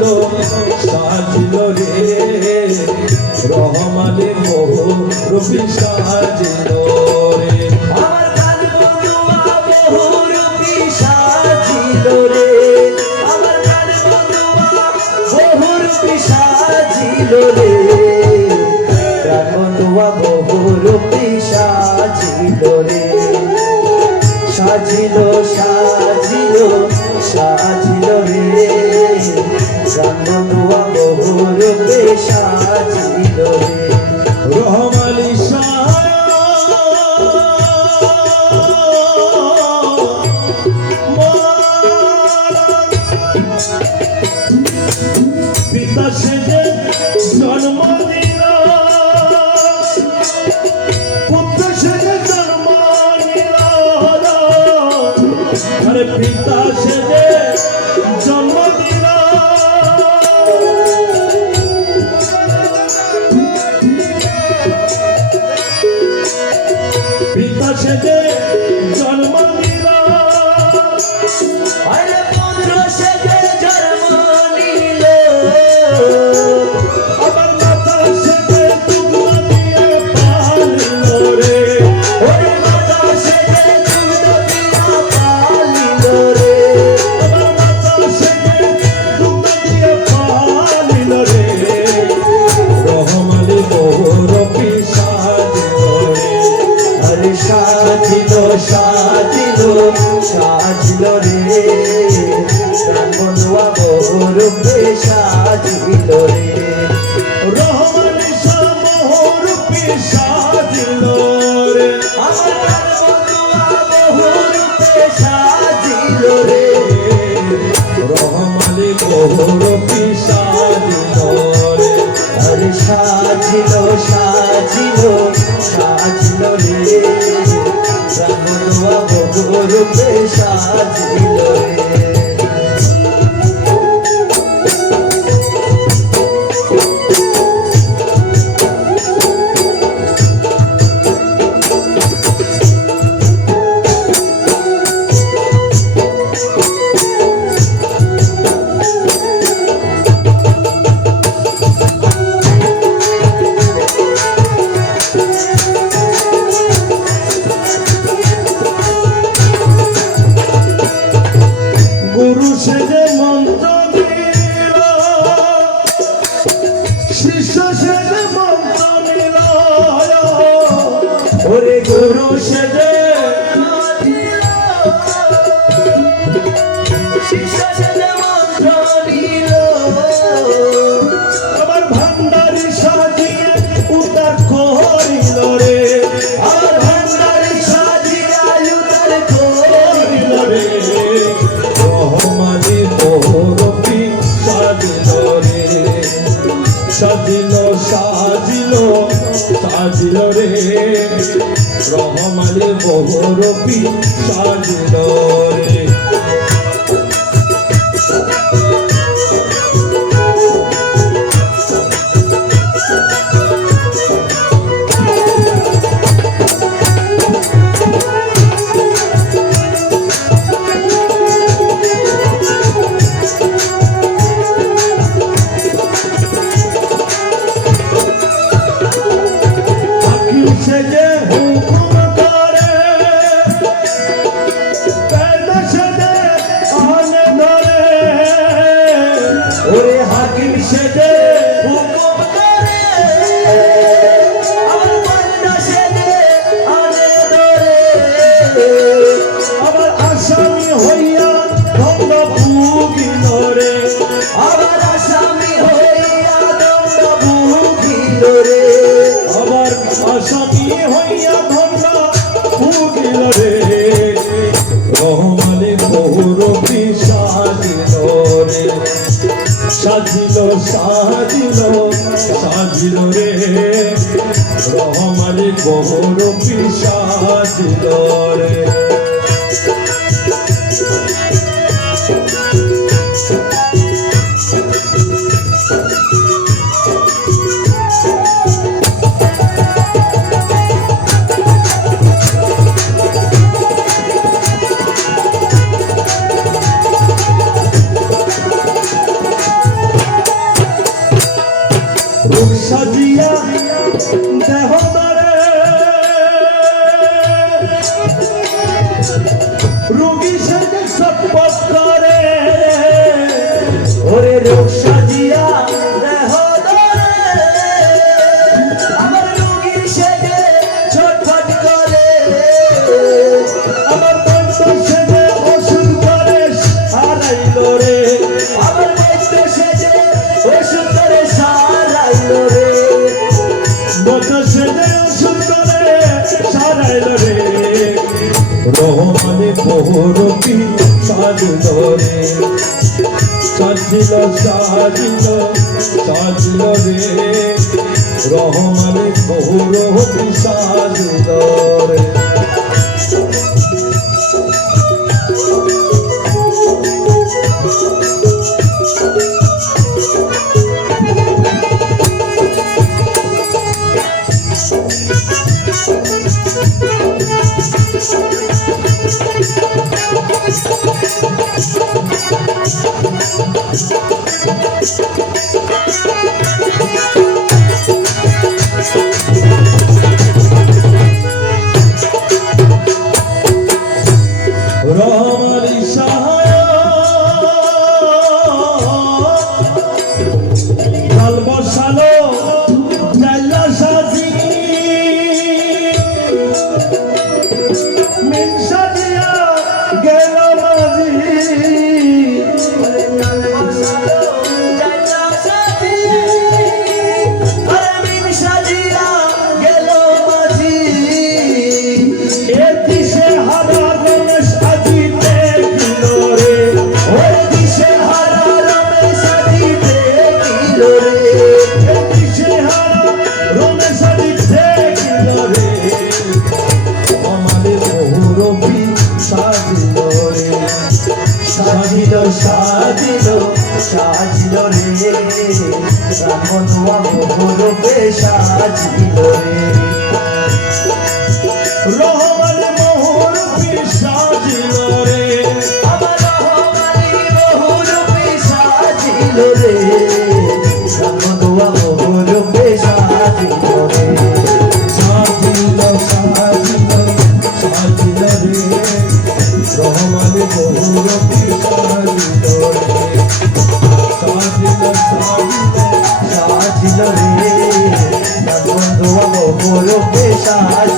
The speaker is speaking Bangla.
সাজিল সাজিল রে। রহমানে মোহ রবি সাজিল রে। আমার কান বন্ধুয়া বহুরূপী সাজিল রে। আমার কান বন্ধুয়া বহুরূপী সাজিল রে। বহুরূপী সাথে সাজিল সাজিল সাজিল রে। প্রাণ বহুরূপে সাজিল রে। রহমালি মোহর পিসাদিল রে। আমার প্রাণ বহুরূপে সাজিল রে। রহমালি মোহর বহুরূপে সাজিল সাজিল রে। রহমানি মোহরপি সাজিল রে। হইয়া ভঙ্গ ভুগিল রে। রহমানে বহুরবি সাজিল রে। সাজিল সাজিল সাজিল রে। রহমানে বহুরবি সাজিল রহমানে বহুরতি সাজলরে সাজিল সাজিল সাজিল রে। রহমানে বহুরতি সাজলরে Thank মনুয়া বহুল পেশা ছিল রে বন্ধু মহুর পেশার